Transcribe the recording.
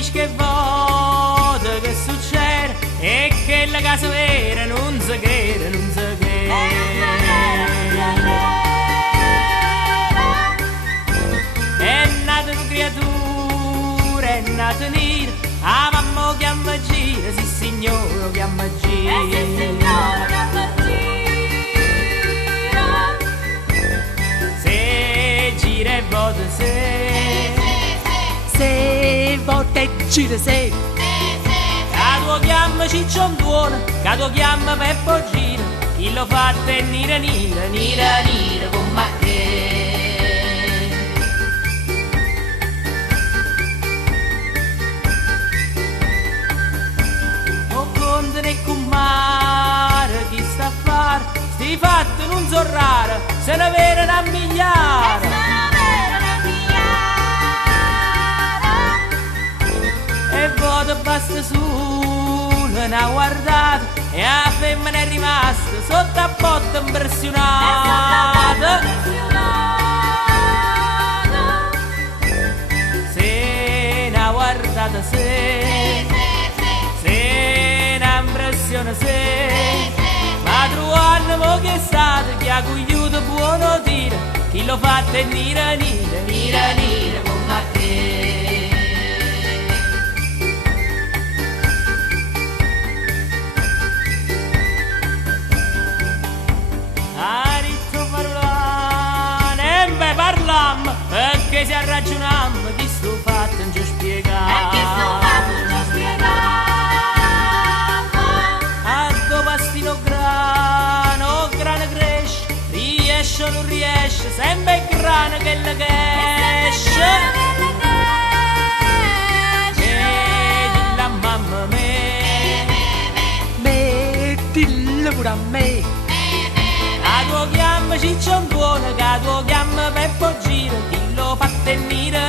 capisci che volta che succede e che la casa vera non si crede, non si crede. È nata una creatura, è nata nera, a mamma chiama gira, sì signore chiama gira. Sì signore chiama gira. Se gira e vota Se volta e gira se. Che tu chiama ciccion buono, che tu chiama Peppo gira, chi lo fa è nera nera, nera nera come te. E con mare chi sta a fare sti fatti non so raro, se ne vera una migliaia, e vota basta solo una guardata e la femmina è rimasta sotto a botta impressionata. Se una guardata se ma trovando mo che state che a cogliuto buono dire chi lo fa è nera nera nera nera come te. Aritto parlane e beh parlam perché se ragionam chi sto fatto non ci spiegare. Grano cresce, riesce o non riesce, sempre il grano che le cresce. E la mamma me, dillo pure a me. La tua chiama ciccion buono, che la tua chiama Peppo gira, chi lo fa tenere